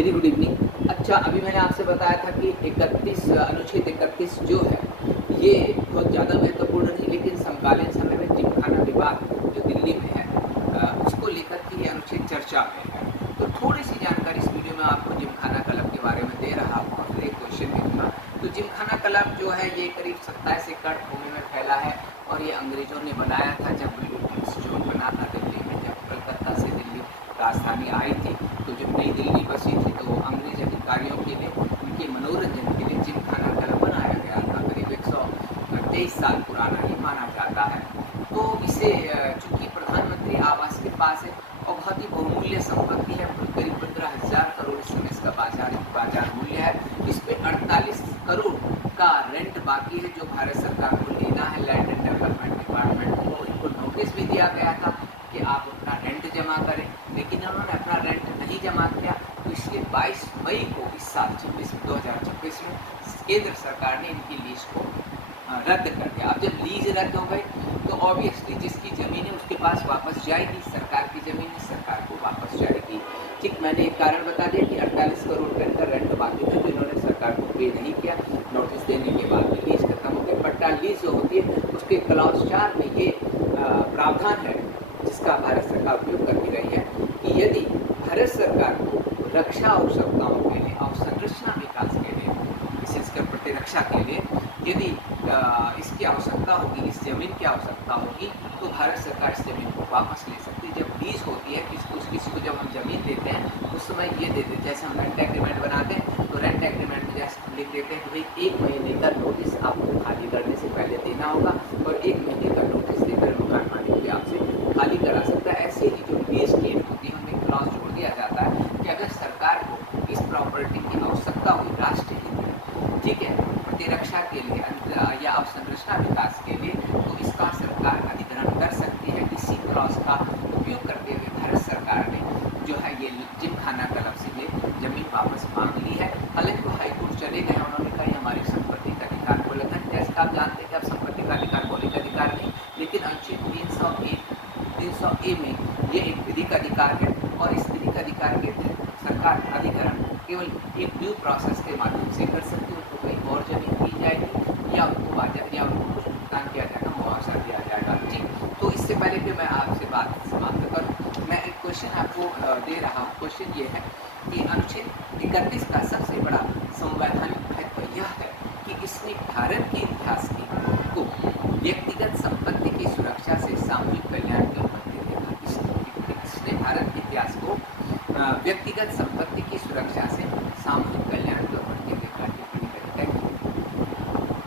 Very good evening. अच्छा, अभी मैंने आपसे बताया था कि 31 अनुच्छेद 31 जो है ये बहुत ज़्यादा महत्वपूर्ण नहीं, लेकिन समकालीन समय में जिमखाना विवाद जो दिल्ली में है उसको लेकर के ये अनुच्छेद चर्चा में है। तो थोड़ी सी जानकारी इस वीडियो में आपको जिमखाना क्लब के बारे में दे रहा हूँ और फिर एक क्वेश्चन भी दूंगा। तो जिमखाना क्लब जो है ये करीब 27 एकड़ भूमि में फैला है और ये अंग्रेजों ने बनाया था जब ब्रिटिश जोन बना था दिल्ली में, जब कलकत्ता से दिल्ली राजधानी आई थी। तो जब नई दिल्ली बसी थी तो अंग्रेज अधिकारियों के लिए उनके मनोरंजन के लिए जिमखाना क्लब बनाया गया था। करीब 123 साल पुराना ही माना जाता है। तो इसे चूंकि प्रधानमंत्री आवास के पास है और बहुत ही बहुमूल्य संपत्ति है, करीब 15,000 करोड़ इस समय इसका बाजार मूल्य है। इस पे 48 करोड़ का रेंट बाकी है जो भारत सरकार को लेना है। लैंड एंड डेवलपमेंट डिपार्टमेंट को इनको नोटिस भी दिया गया था कि आप अपना रेंट जमा करें, लेकिन उन्होंने अपना रेंट नहीं जमा किया। तो इसलिए 22 मई को इस साल 2026 में केंद्र सरकार ने इनकी लीज को रद्द कर दिया। अब जब लीज रद्द हो गई तो ऑब्वियसली जिसकी ज़मीन है उसके पास वापस जाएगी, सरकार की ज़मीन है सरकार को वापस जाएगी। ठीक, मैंने एक कारण बता दिया कि 48 करोड़ रुपये का रेंट बाकी था जो इन्होंने सरकार को पे नहीं किया। नोटिस देने के बाद में लीज खत्म हो गई। पट्टा लीज जो होती है उसके क्लॉज 4 में ये प्रावधान है जिसका भारत सरकार उपयोग करती रही है कि यदि भारत सरकार को रक्षा आवश्यकताओं के लिए, अवसंरचना विकास के लिए, विशेषकर प्रतिरक्षा के लिए यदि इसकी आवश्यकता होगी, इस जमीन की आवश्यकता होगी, तो भारत सरकार इस जमीन को वापस ले सकती है। जब लीज होती है किसी को जब हम जमीन देते हैं उस समय ये देते हैं, जैसे हम रेंट एग्रीमेंट बनाते हैं तो रेंट एग्रीमेंट में जैसे लिख देते हैं कि भाई 1 महीने का नोटिस आपको खाली करने से पहले देना होगा और 1 महीने का नोटिस देकर मकान मालिक भी आपसे खाली करा सकता है। ऐसे ही जो लीज डीड होती है उनमें क्लॉज जोड़ दिया जाता है कि अगर सरकार को इस प्रॉपर्टी की आवश्यकता हुई राष्ट्रीय हित में, ठीक है, प्रतिरक्षा के लिए या अवसंरचना विकास के लिए, तो इसका सरकार अधिग्रहण कर सकती है। इसी क्लॉज का उपयोग करते हुए भारत सरकार ने जो है ये जिमखाना क्लब से ये जमीन वापस मांग ली है। हालांकि वो हाईकोर्ट चले गए, उन्होंने कहा हमारी संपत्ति का अधिकार को उल्लंघन, जैसे आप जानते हैं कि अब संपत्ति का अधिकार मौलिक अधिकार नहीं, लेकिन अनुच्छेद 300A में ये एक विधिक अधिकार है और इस विधिक अधिकार के तहत सरकार अधिग्रहण केवल एक ड्यू प्रोसेस के माध्यम से कर सकती है। उनको कहीं और जमीन दी जाएगी या उनको बाजार या उनको कुछ भुगतान किया जाएगा, मुआवजा दिया जाएगा। ठीक, तो इससे पहले कि मैं आपसे बात समाप्त करूँ, मैं एक क्वेश्चन आपको दे रहा हूँ। क्वेश्चन ये है कि अनुच्छेद 31 का सबसे बड़ा संवैधानिक महत्व यह है कि इसने भारत के इतिहास को व्यक्तिगत संपत्ति की सुरक्षा से सामूहिक कल्याण की अनुमति देगा। इसने भारत के इतिहास को व्यक्तिगत संपत्ति की सुरक्षा